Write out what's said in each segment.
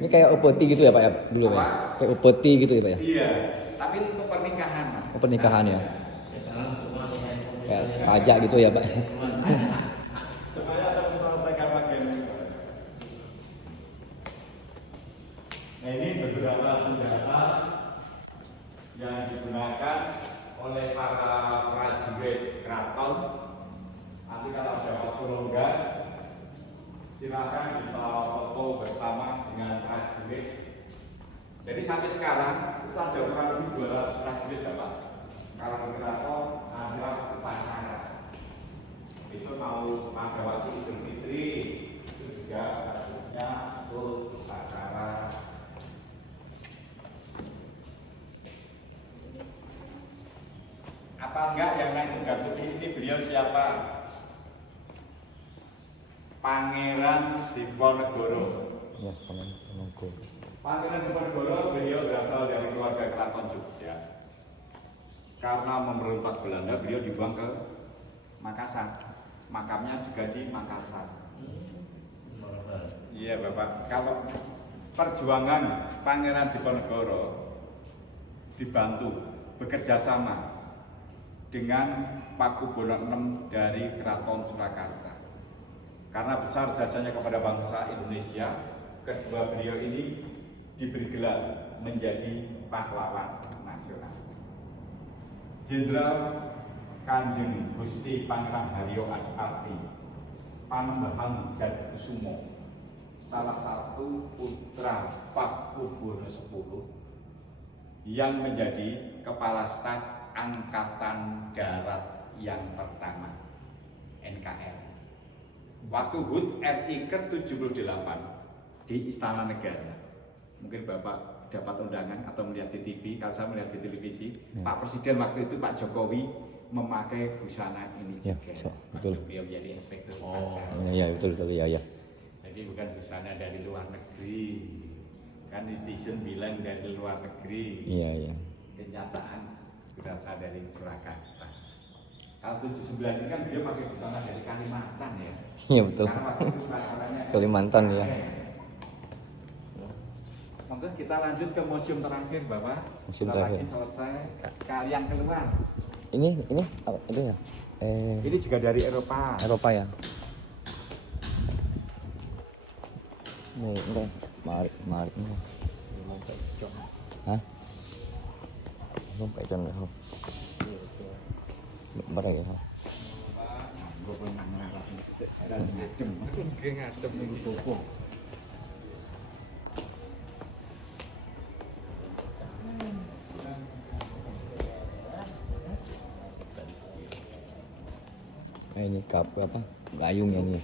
Ini kayak upeti gitu ya Pak ya dulu Pak ya? Kayak upeti gitu ya Pak ya? Iya, tapi untuk pernikahan Mas. Oh, pernikahan ya? Kayak pajak gitu ya Pak? Supaya terselesaikan bagian itu. Nah ini beberapa senjata yang digunakan oleh para prajurit keraton. Nanti kalau ada waktu longgar, silakan bisa foto bersama dengan prajurit. Jadi sampai sekarang itu ada kurang lebih 200 prajurit ya Pak. Kalau di keraton ada upacara. Besok mau ada waktu Idul Fitri itu juga prajuritnya turut upacara. Apa enggak yang naik tunggang putih ini beliau siapa? Pangeran Diponegoro. Ya, Ponorogo. Pangeran Diponegoro beliau berasal dari keluarga Keraton Jogja. Karena memberontak Belanda, beliau dibuang ke Makassar. Makamnya juga di Makassar. Iya Bapak, kalau perjuangan Pangeran Diponegoro dibantu bekerja sama dengan Pakubono VI dari Keraton Surakarta. Karena besar jasanya kepada bangsa Indonesia, kedua beliau ini diberi gelar menjadi pahlawan nasional. Jenderal Kanjeng Gusti Pangeran Haryo Adipati Panembahan Jatikusumo, salah satu putra Pakubono X yang menjadi kepala staf Angkatan Darat yang pertama NKRI. Waktu HUT RI ke-78 di Istana Negara. Mungkin Bapak dapat undangan atau melihat di TV. Kalau saya melihat di televisi, Pak Presiden waktu itu Pak Jokowi memakai busana ini Ya, juga. betul. Beliau menjadi inspektur Oh, upacara. iya betul ya ya. Jadi bukan busana dari luar negeri. Kan netizen bilang dari luar negeri. Iya iya. Kenyataan berasal dari Surakarta. Kalau 79 ini kan beliau pakai busana dari Kalimantan ya. Iya betul. Karena waktu itu acaranya Kalimantan ya. Monggo kita lanjut ke museum terakhir Bapak. Museum Setelah terakhir. lagi selesai sekalian keluar. Ini apa itu ya? Ini juga dari Eropa. Eropa ya. Ini mari ini. Hah? Không phải chân nữa không? Bắt đầu vậy thôi. Ini cặp apa? Gayung ya ini.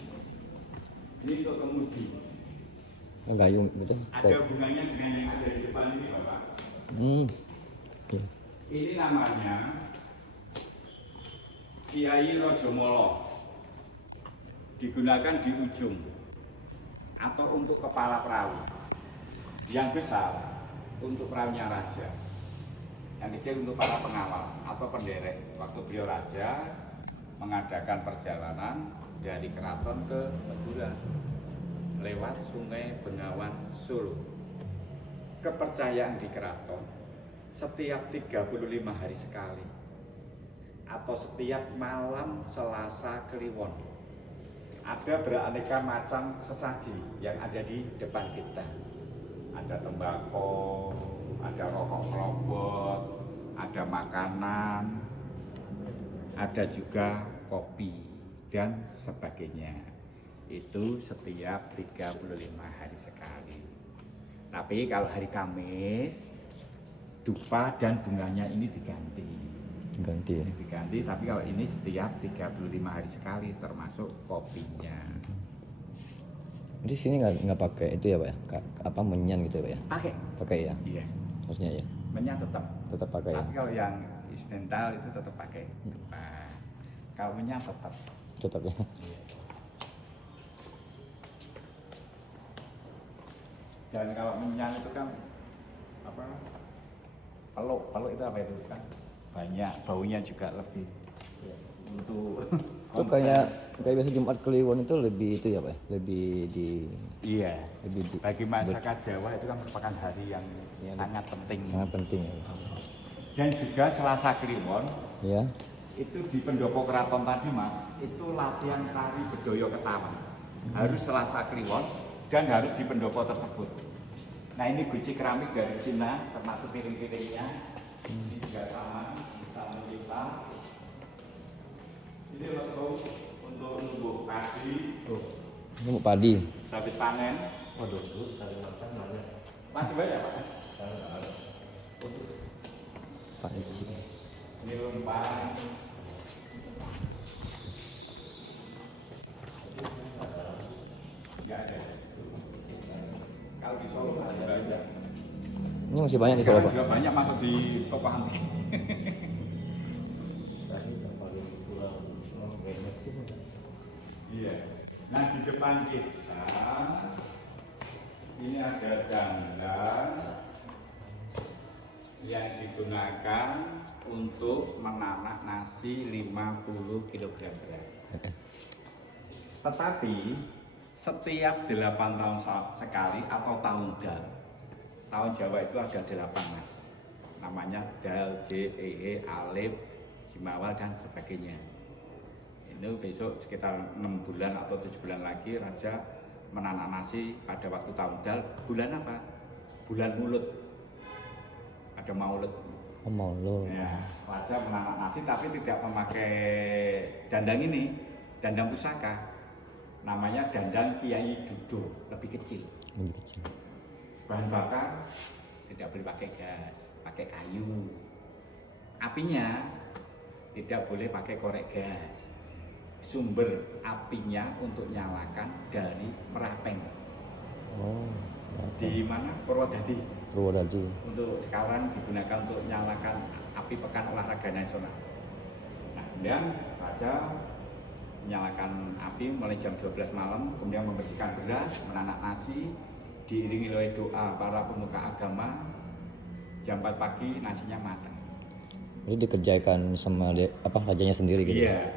Ini untuk kemudi. Gayung gitu. Ada hubungannya dengan yang ada di depan ini Bapak. Iya. Ini namanya Kiai Rajamala. Digunakan di ujung atau untuk kepala perahu. Yang besar untuk perahunya raja. Yang kecil untuk para pengawal atau penderek. Waktu beliau raja mengadakan perjalanan dari keraton ke Madura lewat Sungai Bengawan Solo. Kepercayaan di keraton setiap 35 hari sekali atau setiap malam Selasa Kliwon ada beraneka macam sesaji yang ada di depan kita. Ada tembakau, ada rokok kelobot, ada makanan, ada juga kopi dan sebagainya. Itu setiap 35 hari sekali. Tapi kalau hari Kamis dupa dan bunganya ini diganti. Diganti, tapi kalau ini setiap 35 hari sekali termasuk kopinya. Di sini nggak pakai itu ya Pak ya? Apa menyan gitu ya Pak ya? Pakai ya? Iya. Maksudnya ya? Menyan tetap pakai ya? Tapi kalau yang istidental itu tetap pakai dupa. Kalau menyan tetap. Tetap ya? Iya. Dan kalau menyan itu kan apa? Peluk itu apa itu kan? Banyak, baunya juga lebih untuk Itu kayak biasa Jumat Kliwon itu lebih itu ya Pak ya? Lebih di iya. lebih di, Bagi masyarakat Jawa itu kan merupakan hari yang sangat penting. sangat penting ya. Dan juga Selasa Kliwon Ya. itu di pendopo keraton tadi Mas, itu latihan tari bedoyo ketawa. Harus Selasa Kliwon dan harus di pendopo tersebut. Nah ini guci keramik dari Cina, termasuk piring-piringnya. Ini juga sama, bisa mencipta. Ini lesung untuk numbuh padi. Ini mau padi. Habis panen. Waduh, itu tadi makan banyak. Masih banyak Pak? Padi. Ini lumpan. Nggak ada. Kalau di Solo masih banyak. Ini masih banyak di Solo Sekarang Pak. juga banyak masuk di toko antik. Tadi yang paling pulang banyak sih. Iya. Nah di depan kita ini ada dandang yang digunakan untuk menanak nasi 50 kg beras. Tetapi setiap 8 tahun sekali atau tahun dal. Tahun Jawa itu ada 8 Mas. Namanya dal, j, e, alif, jimawal dan sebagainya. Ini besok sekitar 6 bulan atau 7 bulan lagi Raja menanak nasi pada waktu tahun dal. Bulan apa? Bulan Mulut. Ada Maulud. Oh, mau lo. Ya, Raja menanak nasi tapi tidak memakai dandang ini, dandang pusaka. Namanya dandang Kiai Dudo, lebih kecil. Lebih kecil. Bahan bakar tidak boleh pakai gas, pakai kayu. Apinya tidak boleh pakai korek gas. Sumber apinya untuk nyalakan dari Merapen. Oh. Di mana? Purwodadi. Purwodadi. Untuk sekarang digunakan untuk nyalakan api pekan olahraga nasional. Nah, kemudian Raja menyalakan api mulai jam 12 malam, kemudian membersihkan beras, menanak nasi, diiringi oleh doa para pemuka agama. Jam 4 pagi nasinya matang. Jadi dikerjakan sama rajanya sendiri gitu. Iya.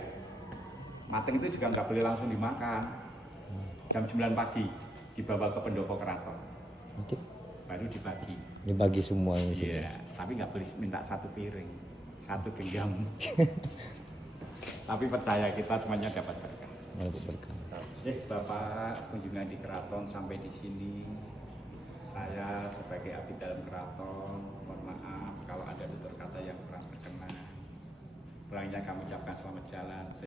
Matang itu juga nggak boleh langsung dimakan. Jam 9 pagi dibawa ke pendopo keraton, Nanti baru dibagi. dibagi semua di sini. Iya, tapi nggak boleh minta satu piring, satu genggam. Tapi percaya kita semuanya dapat berkah. Dapat berkah. Bapak kunjungan di keraton sampai di sini. Saya sebagai abdi dalam keraton, mohon maaf kalau ada tutur kata yang kurang berkenan. Kurangnya kami ucapkan selamat jalan.